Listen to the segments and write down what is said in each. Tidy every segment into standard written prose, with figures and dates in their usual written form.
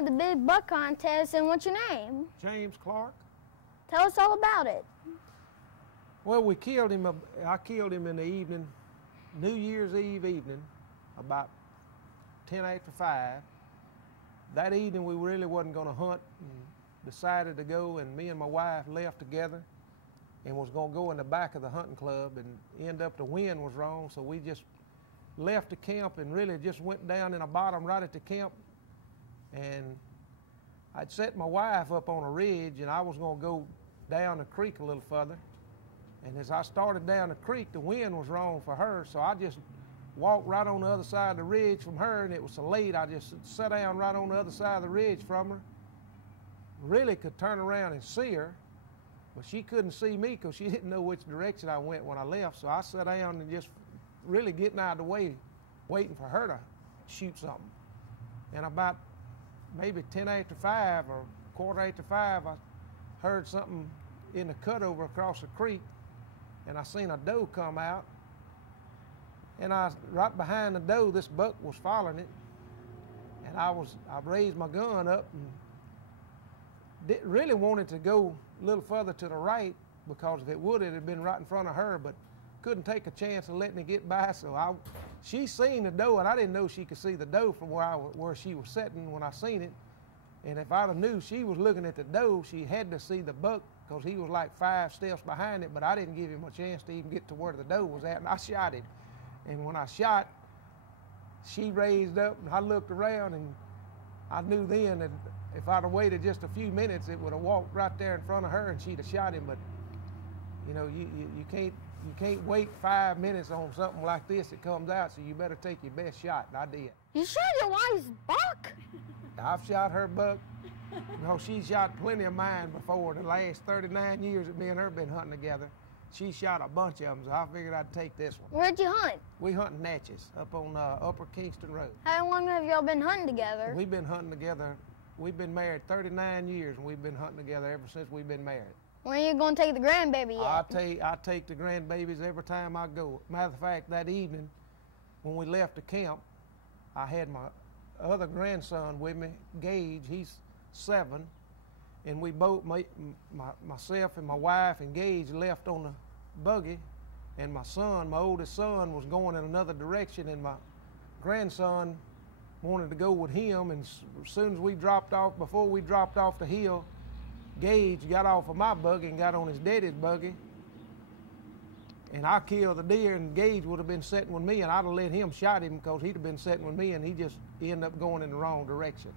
of the big buck contest, and what's your name? James Clark. Tell us all about it. Well, we killed him. I killed him in the evening, New Year's Eve evening, about 10 after 5. That evening we really wasn't going to hunt and decided to go, and me and my wife left together and was going to go in the back of the hunting club, and end up the wind was wrong, so we just left the camp and really just went down in the bottom right at the camp. And I'd set my wife up on a ridge, and I was going to go down the creek a little further. And as I started down the creek, the wind was wrong for her, so I just walked right on the other side of the ridge from her, and it was so late, I just sat down right on the other side of the ridge from her. Really could turn around and see her, but she couldn't see me because she didn't know which direction I went when I left, so I sat down and just really getting out of the way, waiting for her to shoot something. And about maybe 10 after 5 or quarter after 5, I heard something in the cutover across the creek, and I seen a doe come out, and right behind the doe, this buck was following it, and I raised my gun up and really wanted to go a little further to the right, because if it would, it had been right in front of her, but couldn't take a chance of letting it get by, so she seen the doe, and I didn't know she could see the doe from where she was sitting when I seen it. And if I'd have knew she was looking at the doe, she had to see the buck, because he was like 5 steps behind it, but I didn't give him a chance to even get to where the doe was at, and I shot him. And when I shot, she raised up, and I looked around, and I knew then that if I'd have waited just a few minutes, it would have walked right there in front of her, and she'd have shot him. But you know, you can't wait 5 minutes on something like this that comes out, so you better take your best shot, and I did. You shot your wife's buck? I've shot her buck. You know, she shot plenty of mine before. The last 39 years that me and her been hunting together, she shot a bunch of them, so I figured I'd take this one. Where'd you hunt? We hunt in Natchez, up on Upper Kingston Road. How long have y'all been hunting together? We've been hunting together. We've been married 39 years, and we've been hunting together ever since we've been married. When are you going to take the grandbaby yet? I take the grandbabies every time I go. Matter of fact, that evening when we left the camp, I had my other grandson with me, Gage. He's 7, and we both, myself and my wife and Gage, left on the buggy, and my son, my oldest son, was going in another direction, and my grandson wanted to go with him. And as soon as we dropped off, before we dropped off the hill, Gage got off of my buggy and got on his daddy's buggy, and I killed the deer, and Gage would have been sitting with me, and I'd have let him shot him because he'd have been sitting with me, and he just ended up going in the wrong direction.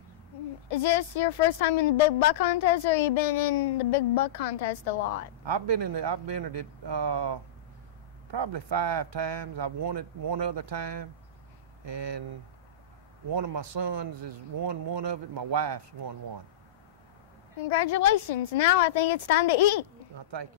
Is this your first time in the big buck contest, or you been in the big buck contest a lot? I've entered it probably 5 times. I've won it one other time, and one of my sons has won one of it. My wife's won one. Congratulations. Now I think it's time to eat. Thank you.